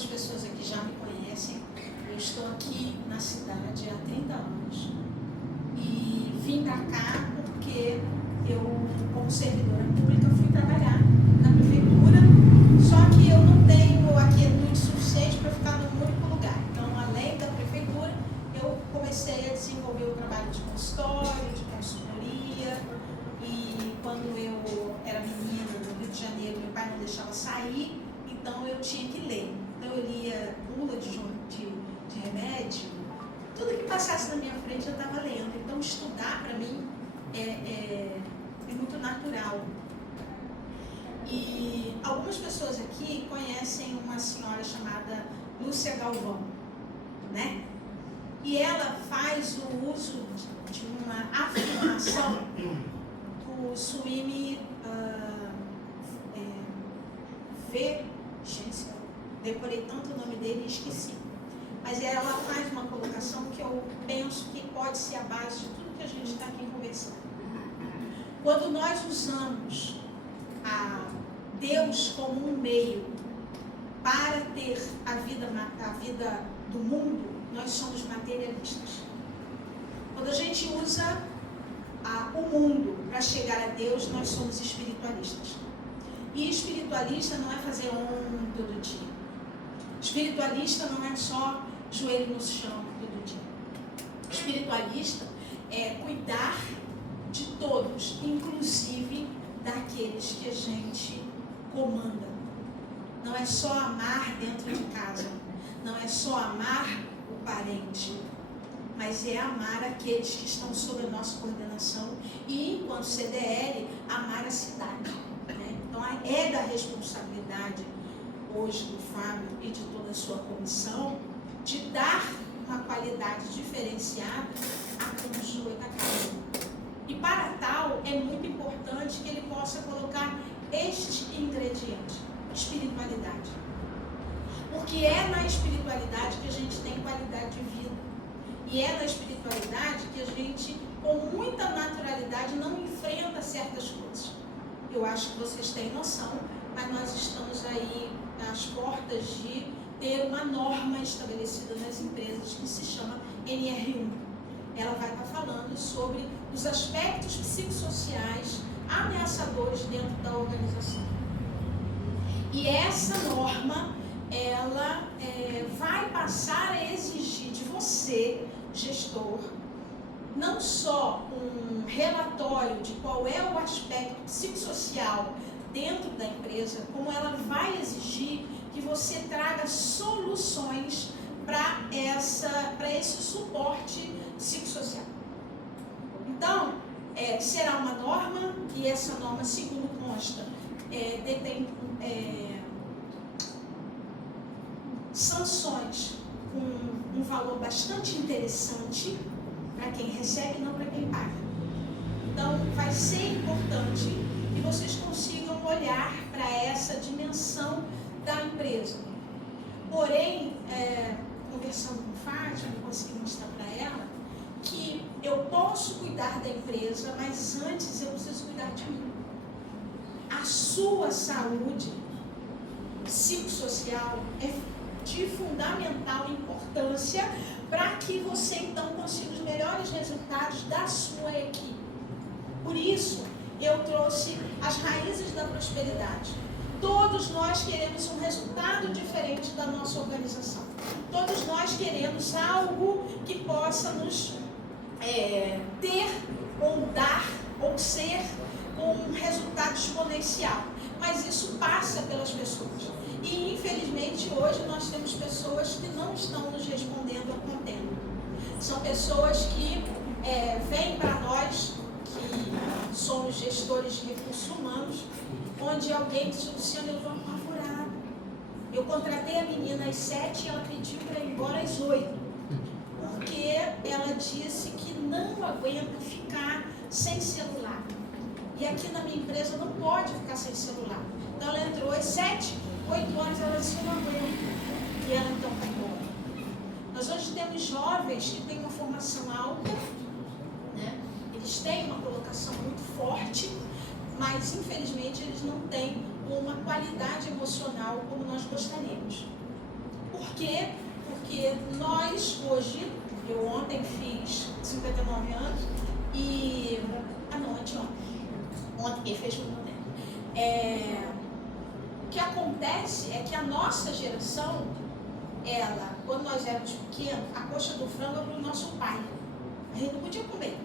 algumas pessoas aqui já me conhecem. Eu estou aqui na cidade há 30 anos e vim para cá porque eu, como servidora pública, fui trabalhar na prefeitura, só que eu não tenho a quietude suficiente para ficar num único lugar. Então, além da prefeitura, eu comecei a desenvolver o trabalho de consultório, de consultoria, e quando eu era menina no Rio de Janeiro, meu pai não deixava sair, então eu tinha que ler. Então eu lia bula de remédio, tudo que passasse na minha frente eu estava lendo. Então estudar para mim é muito natural. E algumas pessoas aqui conhecem uma senhora chamada Lúcia Galvão, né? E ela faz o uso de uma afirmação do Swami gente, decorei tanto o nome dele e esqueci. Mas ela faz uma colocação que eu penso que pode ser a base de tudo que a gente está aqui conversando. Quando nós usamos a Deus como um meio para ter a vida do mundo, nós somos materialistas. Quando a gente usa o mundo para chegar a Deus, nós somos espiritualistas. E espiritualista não é fazer todo dia. Espiritualista não é só joelho no chão todo dia. Espiritualista é cuidar de todos, inclusive daqueles que a gente comanda. Não é só amar dentro de casa, não é só amar o parente, mas é amar aqueles que estão sob a nossa coordenação e, enquanto CDL, amar a cidade. Então, é da responsabilidade hoje do Fábio e de toda a sua comissão de dar uma qualidade diferenciada a todos os Goitacazes. E para tal, é muito importante que ele possa colocar este ingrediente, espiritualidade. Porque é na espiritualidade que a gente tem qualidade de vida. E é na espiritualidade que a gente, com muita naturalidade, não enfrenta certas coisas. Eu acho que vocês têm noção, mas nós estamos aí às portas de ter uma norma estabelecida nas empresas que se chama NR1. Ela vai estar falando sobre os aspectos psicossociais ameaçadores dentro da organização. E essa norma, ela vai passar a exigir de você, gestor, não só um relatório de qual é o aspecto psicossocial dentro da empresa, como ela vai exigir que você traga soluções para esse suporte psicossocial. Então, será uma norma, e essa norma, segundo consta, detém sanções com um valor bastante interessante para quem recebe e não para quem paga. Então, vai ser importante que vocês consigam olhar para essa dimensão da empresa. Porém, conversando com Fátima, eu consegui mostrar para ela que eu posso cuidar da empresa, mas antes eu preciso cuidar de mim. A sua saúde psicossocial é de fundamental importância para que você então consiga os melhores resultados da sua equipe. Por isso, eu trouxe as raízes da prosperidade. Todos nós queremos um resultado diferente da nossa organização. Todos nós queremos algo que possa nos ter ou dar ou ser com um resultado exponencial. Mas isso passa pelas pessoas. E, infelizmente, hoje nós temos pessoas que não estão nos respondendo a contento. São pessoas que vêm para nós, que somos gestores de recursos humanos, onde alguém disse: Luciana, eu estou apavorada. Eu contratei a menina às 7 e ela pediu para ir embora às 8. Porque ela disse que não aguenta ficar sem celular. E aqui na minha empresa não pode ficar sem celular. Então ela entrou às 7, 8 horas ela disse: eu não aguento. E ela então vai embora. Nós hoje temos jovens que têm uma formação alta, né? Eles têm uma colocação muito forte, mas infelizmente eles não têm uma qualidade emocional como nós gostaríamos. Por quê? Porque nós hoje, eu ontem fiz 59 anos e... ontem quem fez foi o meu neto. O que acontece é que a nossa geração, quando nós éramos pequenos, a coxa do frango era para o nosso pai. A gente não podia comer.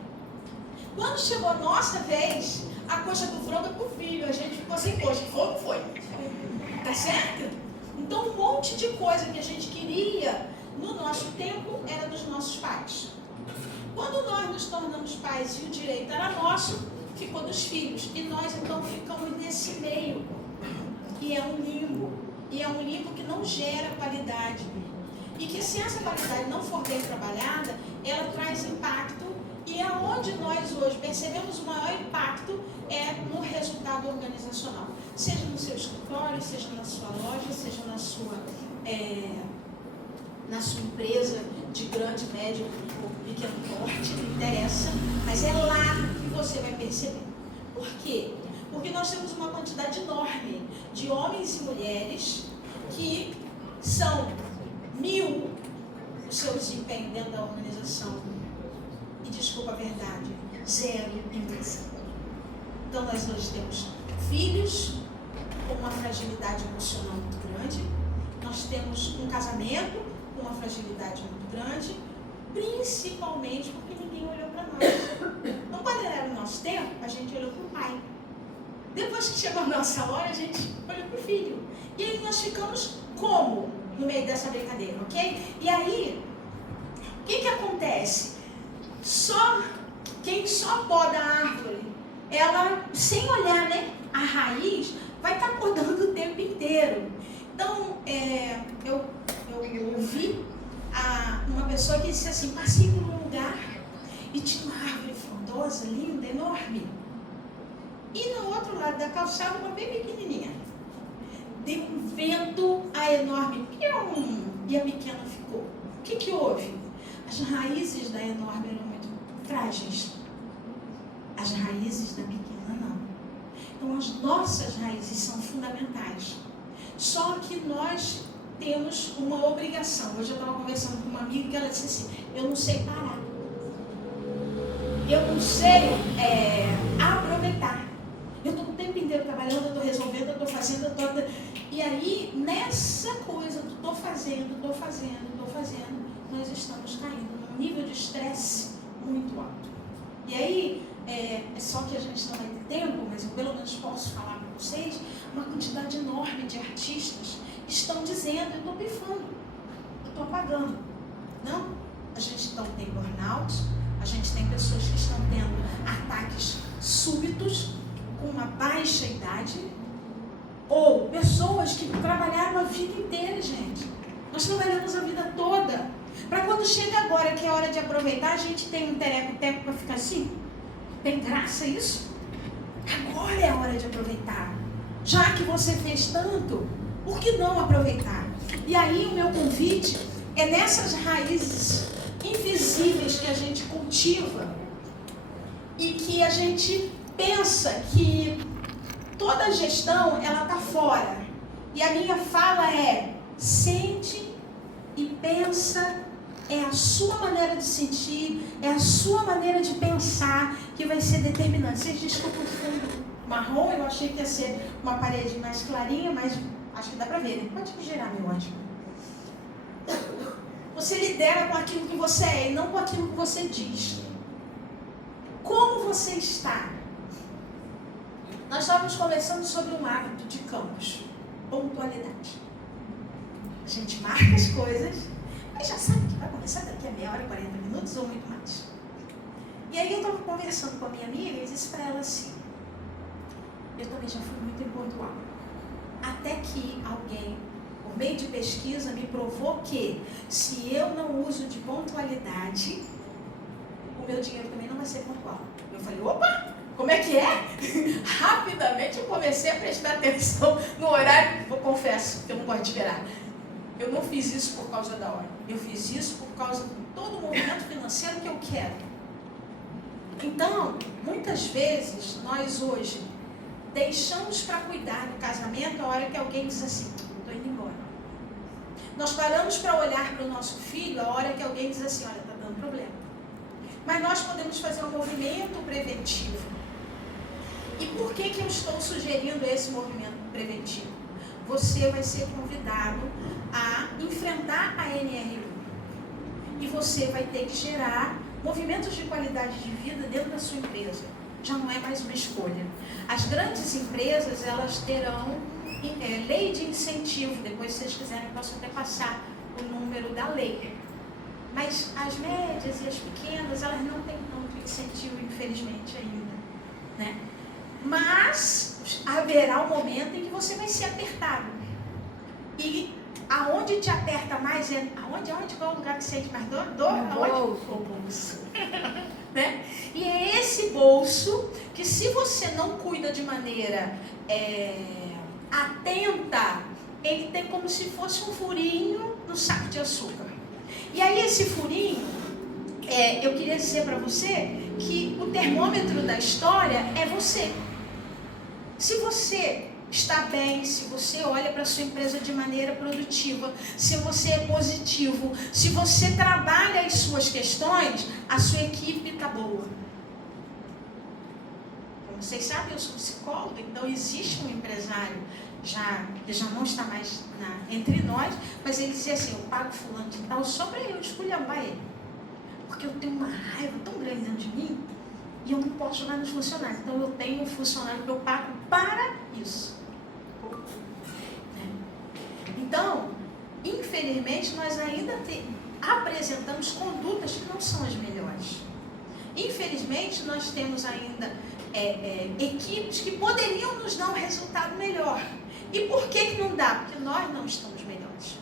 Quando chegou a nossa vez, a coxa do frango é para o filho. A gente ficou sem coxa. Foi ou não foi? Tá certo? Então, um monte de coisa que a gente queria no nosso tempo era dos nossos pais. Quando nós nos tornamos pais e o direito era nosso, ficou dos filhos. E nós, então, ficamos nesse meio. E é um limbo. E é um limbo que não gera qualidade. E que se essa qualidade não for bem trabalhada, ela traz impacto. E é onde nós hoje percebemos o maior impacto é no resultado organizacional. Seja no seu escritório, seja na sua loja, seja na sua empresa de grande, médio ou pequeno porte, não interessa. Mas é lá que você vai perceber. Por quê? Porque nós temos uma quantidade enorme de homens e mulheres que são 1000 o seu desempenho dentro da organização e, desculpa a verdade, 0 em casa. Então nós hoje temos filhos com uma fragilidade emocional muito grande, nós temos um casamento com uma fragilidade muito grande, principalmente porque ninguém olhou para nós. Então, quando era o nosso tempo, a gente olhou para o pai. Depois que chegou a nossa hora, a gente olhou para o filho. E aí nós ficamos como no meio dessa brincadeira, ok? E aí, o que acontece? Quem só poda a árvore, ela, sem olhar, né, a raiz, vai estar podando o tempo inteiro. Então, eu ouvi uma pessoa que disse assim, passei por um lugar e tinha uma árvore frondosa, linda, enorme. E no outro lado da calçada, uma bem pequenininha. Deu um vento enorme. E a pequena ficou. O que houve? As raízes da enorme eram muito frágeis. As raízes da pequena não. Então, as nossas raízes são fundamentais. Só que nós temos uma obrigação. Hoje eu estava conversando com uma amiga que ela disse assim, eu não sei parar. Eu não sei aproveitar. Eu estou o tempo inteiro trabalhando, eu estou resolvendo, eu estou fazendo, eu estou... E aí, nessa coisa do estou fazendo, nós estamos caindo num nível de estresse muito alto. E aí, só que a gente não vai ter tempo, mas eu pelo menos posso falar para vocês, uma quantidade enorme de artistas estão dizendo, eu estou pifando, eu estou apagando. Não, a gente não tem burnout, a gente tem pessoas que estão tendo ataques súbitos, com uma baixa idade, ou pessoas que trabalharam a vida inteira, gente. Nós trabalhamos a vida toda. Para quando chega agora, que é hora de aproveitar, a gente tem um tereco-teco para ficar assim? Tem graça isso? Agora é a hora de aproveitar. Já que você fez tanto, por que não aproveitar? E aí o meu convite é nessas raízes invisíveis que a gente cultiva e que a gente pensa que toda a gestão, ela está fora. E a minha fala é, sente e pensa, é a sua maneira de sentir, é a sua maneira de pensar que vai ser determinante. Vocês desculpam o fundo marrom, eu achei que ia ser uma parede mais clarinha, mas acho que dá para ver, né? Pode me girar, meu anjo. Você lidera com aquilo que você é e não com aquilo que você diz. Como você está? Nós estávamos conversando sobre um hábito de Campos, pontualidade. A gente marca as coisas, mas já sabe que vai começar daqui a meia hora, 40 minutos ou muito mais. E aí eu estava conversando com a minha amiga e disse para ela assim, eu também já fui muito impontual. Até que alguém, por meio de pesquisa, me provou que se eu não uso de pontualidade, o meu dinheiro também não vai ser pontual. Eu falei, opa! Como é que é? Rapidamente eu comecei a prestar atenção no horário. Eu confesso que eu não gosto de esperar. Eu não fiz isso por causa da hora. Eu fiz isso por causa de todo o movimento financeiro que eu quero. Então, muitas vezes, nós hoje deixamos para cuidar do casamento a hora que alguém diz assim, estou indo embora. Nós paramos para olhar para o nosso filho a hora que alguém diz assim, olha, está dando problema. Mas nós podemos fazer um movimento preventivo. E por que eu estou sugerindo esse movimento preventivo? Você vai ser convidado a enfrentar a NR1. E você vai ter que gerar movimentos de qualidade de vida dentro da sua empresa. Já não é mais uma escolha. As grandes empresas, elas terão lei de incentivo. Depois, se vocês quiserem, eu posso até passar o número da lei. Mas as médias e as pequenas, elas não têm tanto incentivo, infelizmente, ainda, né? Mas haverá um momento em que você vai ser apertado. E aonde te aperta mais é... Qual é o lugar que sente mais dor? O bolso. Né? E é esse bolso que, se você não cuida de maneira atenta, ele tem como se fosse um furinho no saco de açúcar. E aí esse furinho, eu queria dizer para você que o termômetro da história é você. Se você está bem, se você olha para a sua empresa de maneira produtiva, se você é positivo, se você trabalha as suas questões, a sua equipe está boa. Como vocês sabem, eu sou psicóloga, então existe um empresário que já não está mais entre nós, mas ele dizia assim, eu pago fulano de tal só para eu esculhambar ele. Porque eu tenho uma raiva tão grande dentro de mim, e eu não posso jogar nos funcionários. Então eu tenho um funcionário que eu pago para isso. Então, infelizmente, nós ainda apresentamos condutas que não são as melhores. Infelizmente, nós temos ainda equipes que poderiam nos dar um resultado melhor. E por que não dá? Porque nós não estamos melhores.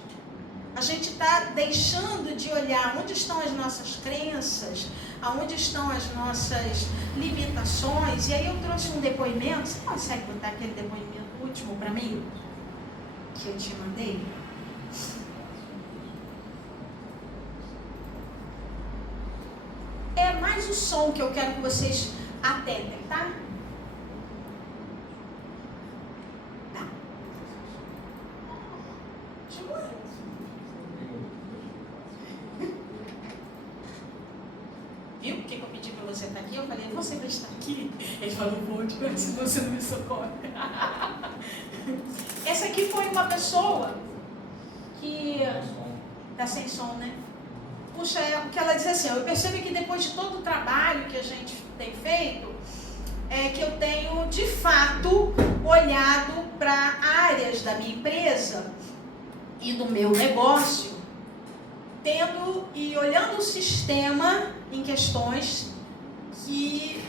A gente está deixando de olhar onde estão as nossas crenças, aonde estão as nossas limitações. E aí eu trouxe um depoimento. Você consegue botar aquele depoimento último para mim? Que eu te mandei? É mais o som que eu quero que vocês atentem, tá? Tá. Viu o que eu pedi para você estar aqui? Eu falei, você vai estar aqui? Ele falou, vou te conhecer, se você não me socorre. Essa aqui foi uma pessoa que... Tá sem som, né? Puxa, que ela diz assim, eu percebo que depois de todo o trabalho que a gente tem feito, que eu tenho, de fato, olhado para áreas da minha empresa e do meu negócio, olhando o sistema em questões que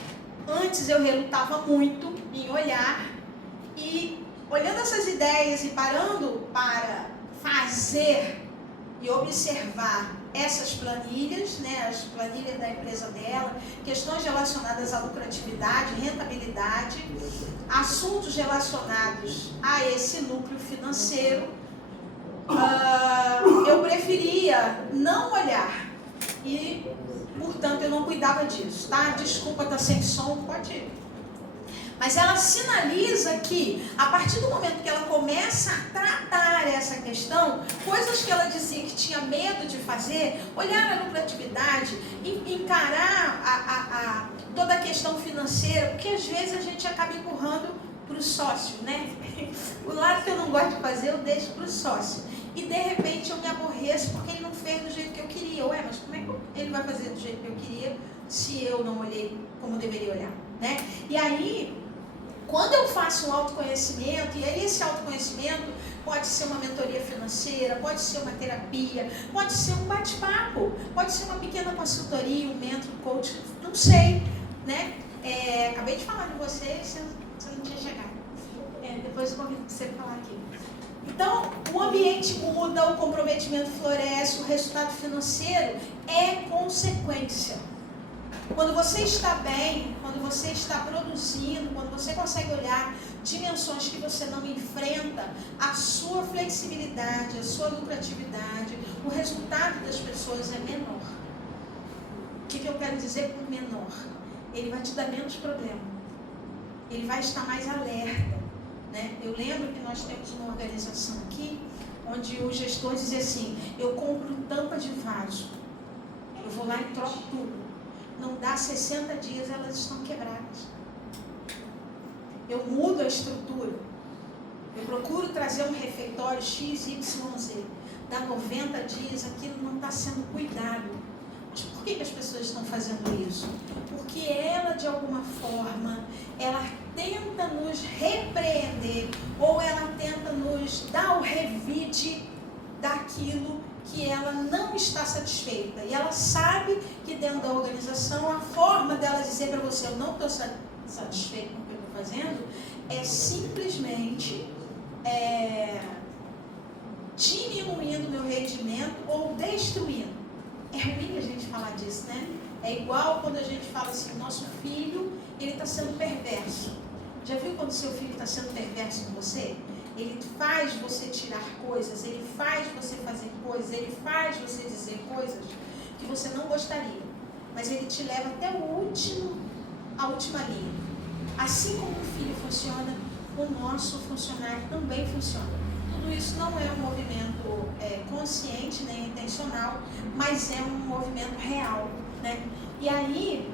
antes eu relutava muito em olhar, e olhando essas ideias e parando para fazer e observar essas planilhas, né, as planilhas da empresa dela, questões relacionadas à lucratividade, rentabilidade, assuntos relacionados a esse núcleo financeiro, eu preferia não olhar e, portanto, eu não cuidava disso, tá? Desculpa, tá sem som, pode ir. Mas ela sinaliza que, a partir do momento que ela começa a tratar essa questão, coisas que ela dizia que tinha medo de fazer, olhar a lucratividade, encarar toda a questão financeira, porque às vezes a gente acaba empurrando para o sócio, né? O lado que eu não gosto de fazer, eu deixo para o sócio. E de repente eu me aborreço porque ele não fez do jeito que eu queria. Ué, mas como é que ele vai fazer do jeito que eu queria se eu não olhei como deveria olhar, né? E aí, quando eu faço um autoconhecimento, e aí esse autoconhecimento pode ser uma mentoria financeira, pode ser uma terapia, pode ser um bate-papo, pode ser uma pequena consultoria, um mentor, um coach, não sei, né? Acabei de falar de vocês, você não tinha chegado. Depois eu convido você para falar aqui. Então, o ambiente muda, o comprometimento floresce, o resultado financeiro é consequência. Quando você está bem, quando você está produzindo, quando você consegue olhar dimensões que você não enfrenta, a sua flexibilidade, a sua lucratividade, o resultado das pessoas é menor. O que eu quero dizer com menor? Ele vai te dar menos problema. Ele vai estar mais alerta, né? Eu lembro que nós temos uma organização aqui, onde o gestor dizia assim, eu compro tampa de vaso, eu vou lá e troco tudo. Não dá 60 dias, elas estão quebradas. Eu mudo a estrutura. Eu procuro trazer um refeitório XYZ. Dá 90 dias, aquilo não está sendo cuidado. Mas por que as pessoas estão fazendo isso? Porque ela, de alguma forma, ela tenta nos repreender, ou ela tenta nos dar o revide daquilo que ela não está satisfeita. E ela sabe que dentro da organização, a forma dela dizer para você, eu não estou satisfeito com o que eu estou fazendo, é simplesmente diminuindo meu rendimento ou destruindo. É ruim a gente falar disso, né? É igual quando a gente fala assim, nosso filho, ele está sendo perverso. Já viu quando seu filho está sendo perverso com você? Ele faz você tirar coisas, ele faz você fazer coisas, ele faz você dizer coisas que você não gostaria. Mas ele te leva até a última linha. Assim como o filho funciona, o nosso funcionário também funciona. Tudo isso não é um movimento consciente nem intencional, mas é um movimento real, né? E aí,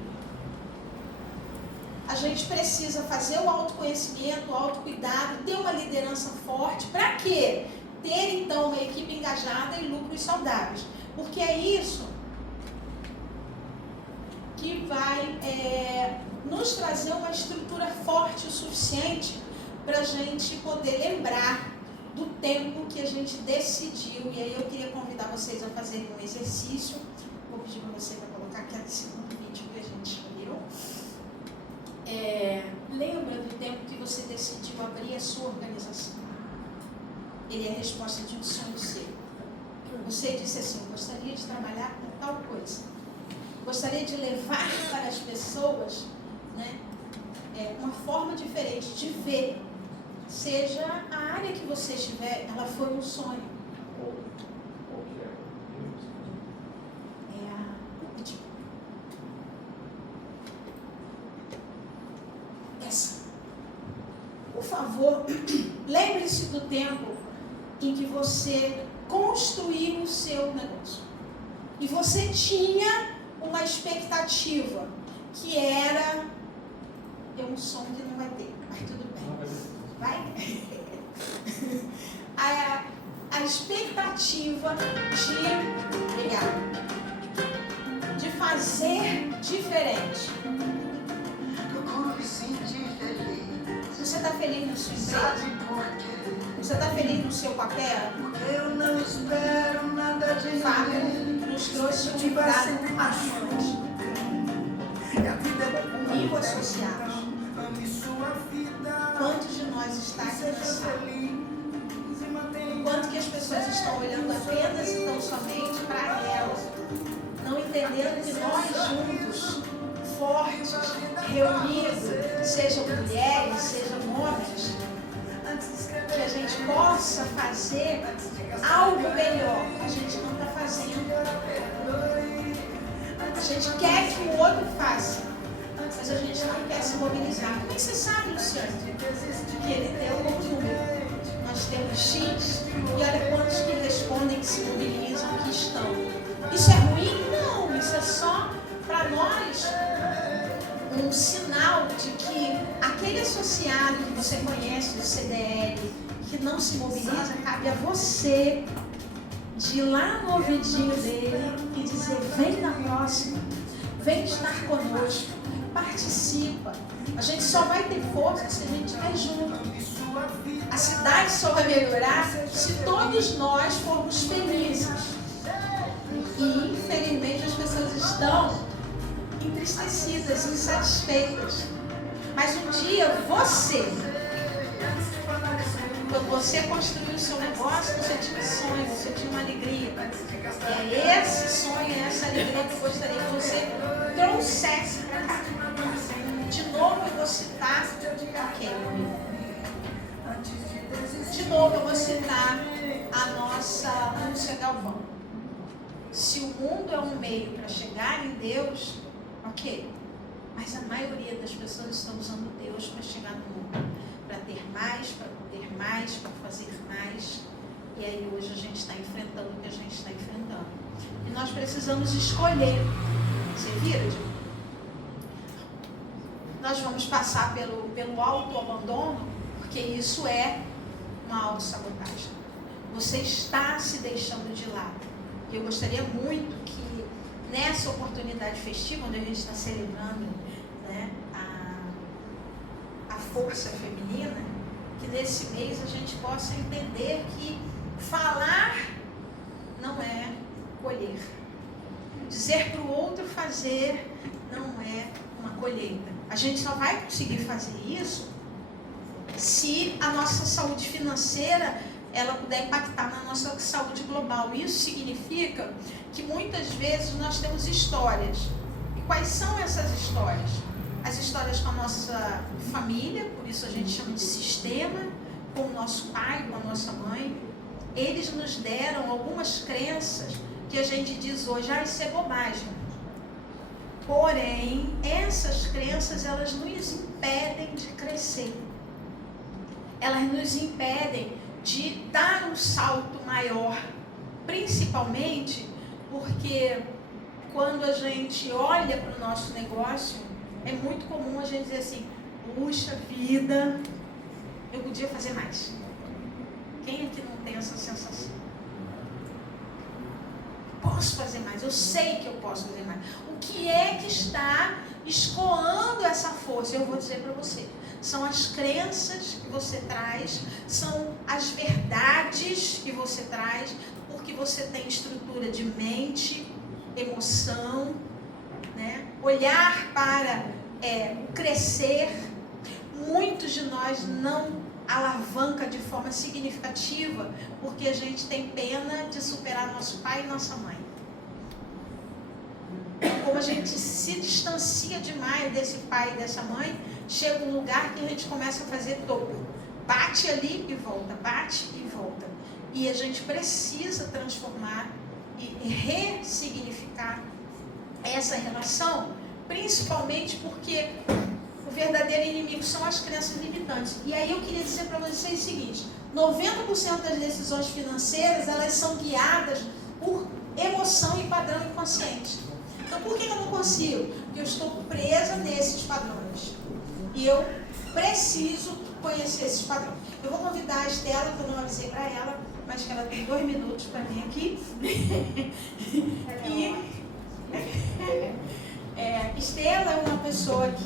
a gente precisa fazer o autoconhecimento, o autocuidado, ter uma liderança forte. Para quê? Ter, então, uma equipe engajada e lucros saudáveis. Porque é isso que vai nos trazer uma estrutura forte o suficiente para a gente poder lembrar do tempo que a gente decidiu. E aí eu queria convidar vocês a fazerem um exercício. Vou pedir para você para colocar aquele segundo vídeo que a gente escolheu. Lembra do tempo que você decidiu abrir a sua organização? Ele é a resposta de um sonho seu. Você disse assim, eu gostaria de trabalhar com tal coisa. Gostaria de levar para as pessoas, né, uma forma diferente de ver. Seja a área que você estiver, ela foi um sonho. É a última. Essa. Por favor, lembre-se do tempo em que você construiu o seu negócio. E você tinha uma expectativa que era ter um som que não vai ter, mas tudo bem. Vai? A expectativa de fazer diferente. Você está feliz no seu emprego? Você está feliz no seu papel? Eu não espero nada de Fábio nos trouxe um cuidado bastante. Comigo associados. Quantos de nós está aqui na sala? Quanto que as pessoas estão olhando apenas e tão somente para elas, não entendendo que nós juntos, fortes, reunidos, sejam mulheres, sejam homens, que a gente possa fazer algo melhor. A gente não está fazendo. A gente quer que o outro faça, mas a gente não quer se mobilizar. Como é que você sabe, Luciano, que ele tem algum número? Nós temos X e olha quantos que respondem, que se mobilizam, que estão. Isso é ruim? Não, isso é só para nós um sinal de que aquele associado que você conhece do CDL, que não se mobiliza, cabe a você de ir lá no ouvidinho dele e dizer, vem na próxima, vem estar conosco, participa. A gente só vai ter força se a gente estiver junto. A cidade só vai melhorar se todos nós formos felizes. E infelizmente as pessoas estão entristecidas, insatisfeitas. Mas um dia quando você construiu o seu negócio, você tinha um sonho, você tinha uma alegria. E é esse sonho, essa alegria que eu gostaria que você trouxesse para cá. De novo eu vou citar, ok, de novo eu vou citar a nossa Lúcia Galvão. Se o mundo é um meio para chegar em Deus, ok, mas a maioria das pessoas estão usando Deus para chegar no mundo, para ter mais, para poder mais, para fazer mais. E aí hoje a gente está enfrentando o que a gente está enfrentando. E nós precisamos escolher. Você vira, Diego? Nós vamos passar pelo autoabandono, porque isso é uma autossabotagem. Você está se deixando de lado. E eu gostaria muito que nessa oportunidade festiva, onde a gente está celebrando, né, a força feminina, que nesse mês a gente possa entender que falar não é colher. Dizer para o outro fazer não é uma colheita. A gente só vai conseguir fazer isso se a nossa saúde financeira ela puder impactar na nossa saúde global. Isso significa que muitas vezes nós temos histórias. E quais são essas histórias? As histórias com a nossa família, por isso a gente chama de sistema, com o nosso pai, com a nossa mãe. Eles nos deram algumas crenças que a gente diz hoje, isso é bobagem. Porém, essas crenças, elas nos impedem de crescer. Elas nos impedem de dar um salto maior. Principalmente porque quando a gente olha para o nosso negócio, é muito comum a gente dizer assim, puxa vida, eu podia fazer mais. Quem aqui não tem essa sensação? Posso fazer mais, eu sei que eu posso fazer mais. O que é que está escoando essa força? Eu vou dizer para você. São as crenças que você traz, são as verdades que você traz, porque você tem estrutura de mente, emoção, né? Olhar para o crescer. Muitos de nós não alavanca de forma significativa porque a gente tem pena de superar nosso pai e nossa mãe. Como a gente se distancia demais desse pai e dessa mãe, chega um lugar que a gente começa a fazer topo. Bate ali e volta, bate e volta. E a gente precisa transformar e ressignificar essa relação, principalmente porque o verdadeiro inimigo são as crenças limitantes. E aí eu queria dizer para vocês o seguinte, 90% das decisões financeiras, elas são guiadas por emoção e padrão inconsciente. Então, por que eu não consigo? Porque eu estou presa nesses padrões. E eu preciso conhecer esses padrões. Eu vou convidar a Estela, que eu não avisei para ela, mas que ela tem 2 minutos para mim aqui. Estela é uma pessoa que